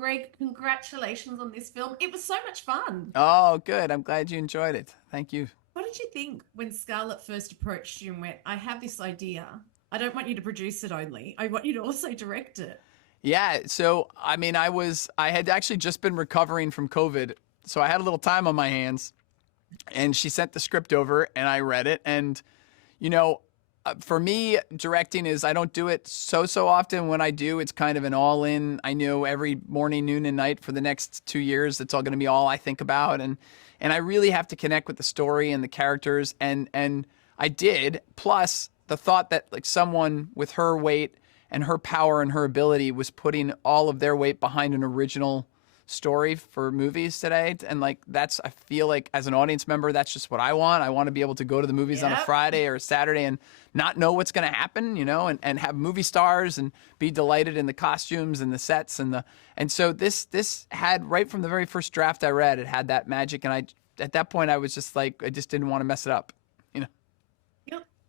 Greg, congratulations on this film. It was so much fun. Oh, good. I'm glad you enjoyed it. Thank you. What did you think when Scarlett first approached you and went, I have this idea. I don't want you to produce it only. I want you to also direct it. Yeah, so I mean, I had actually just been recovering from COVID, so I had a little time on my hands, and she sent the script over, and I read it, and you know, for me, directing is I don't do it so often. When I do, it's kind of an all in. I know every morning, noon, and night for the next 2 years, it's all going to be all I think about, and I really have to connect with the story and the characters, and I did. Plus, the thought that like someone with her weight and her power and her ability was putting all of their weight behind an original story for movies today. And like, that's, I feel like as an audience member, that's just what I want. I want to be able to go to the movies on a Yep. Friday or a Saturday and not know what's going to happen, and have movie stars and be delighted in the costumes and the sets and so this had, right from the very first draft I read, it had that magic. And at that point I was just like, I just didn't want to mess it up, you know?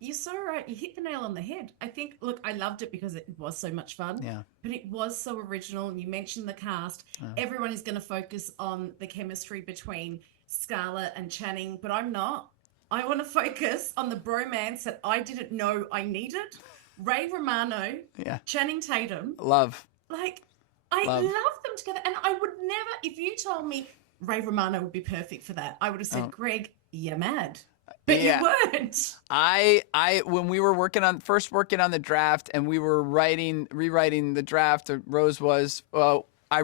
You're so right. You hit the nail on the head. I think, look, I loved it because it was so much fun, Yeah. but it was so original. And you mentioned the cast. Everyone is going to focus on the chemistry between Scarlett and Channing, but I'm not. I want to focus on the bromance that I didn't know I needed. Ray Romano, Yeah. Channing Tatum. Love. Like, I Love. love them together. And I would never, if you told me Ray Romano would be perfect for that, I would have said, Greg, you're mad. But Yeah. you weren't. When we were working on the draft and we were rewriting the draft, Rose was, I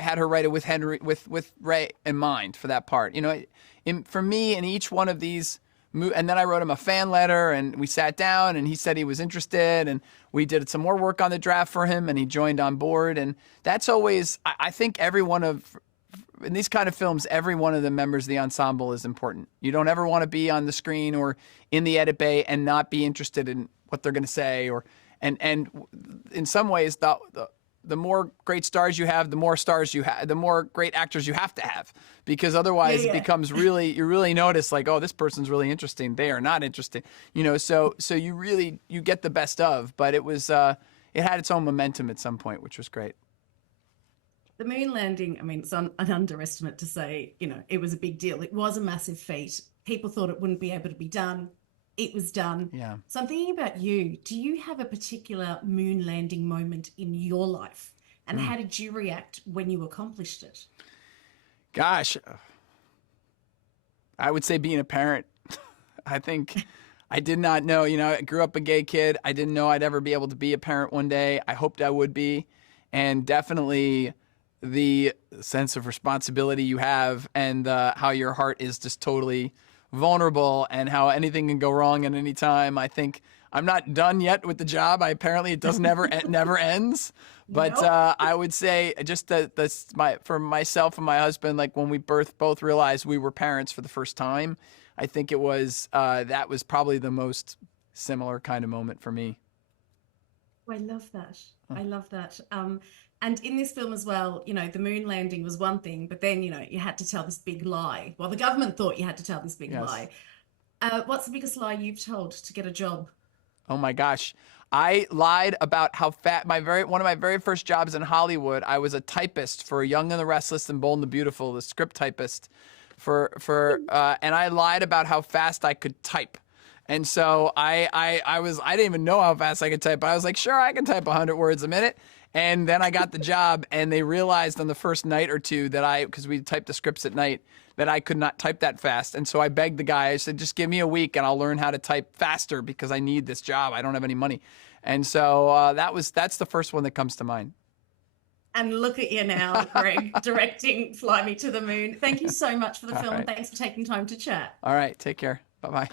had her write it with with Ray in mind for that part. For me, in each one of these, and then I wrote him a fan letter, and we sat down, and he said he was interested, and we did some more work on the draft for him, and he joined on board. And that's always, I think in these kind of films, every one of the members of the ensemble is important. You don't ever want to be on the screen or in the edit bay and not be interested in what they're going to say, and in some ways, the more great stars you have, the more great actors you have to have, because otherwise Yeah. it becomes you really notice like, oh, this person's really interesting. They are not interesting, so you get the best of, but it had its own momentum at some point, which was great. The moon landing, I mean, it's an underestimate to say, it was a big deal. It was a massive feat. People thought it wouldn't be able to be done. It was done. Yeah. So I'm thinking about you. Do you have a particular moon landing moment in your life? And how did you react when you accomplished it? Gosh, I would say being a parent. I think I did not know, I grew up a gay kid. I didn't know I'd ever be able to be a parent one day. I hoped I would be. And definitely the sense of responsibility you have, and how your heart is just totally vulnerable, and how anything can go wrong at any time. I think I'm not done yet with the job. Apparently it doesn't it never ends. But Nope. I would say just for myself and my husband, like when we both realized we were parents for the first time, I think it was that was probably the most similar kind of moment for me. I love that. I love that. And in this film as well, the moon landing was one thing, but then, you had to tell this big lie. Well, the government thought you had to tell this big Yes. lie. What's the biggest lie you've told to get a job? Oh my gosh. I lied about how fat one of my very first jobs in Hollywood. I was a typist for Young and the Restless and Bold and the Beautiful, the script typist and I lied about how fast I could type. And so I didn't even know how fast I could type. I was like, sure, I can type 100 words a minute. And then I got the job, and they realized on the first night or two because we typed the scripts at night, that I could not type that fast. And so I begged the guy, I said, just give me a week and I'll learn how to type faster because I need this job. I don't have any money. And so that's the first one that comes to mind. And look at you now, Greg, directing Fly Me to the Moon. Thank you so much for the All film. right. Thanks for taking time to chat. All right. Take care. Bye-bye.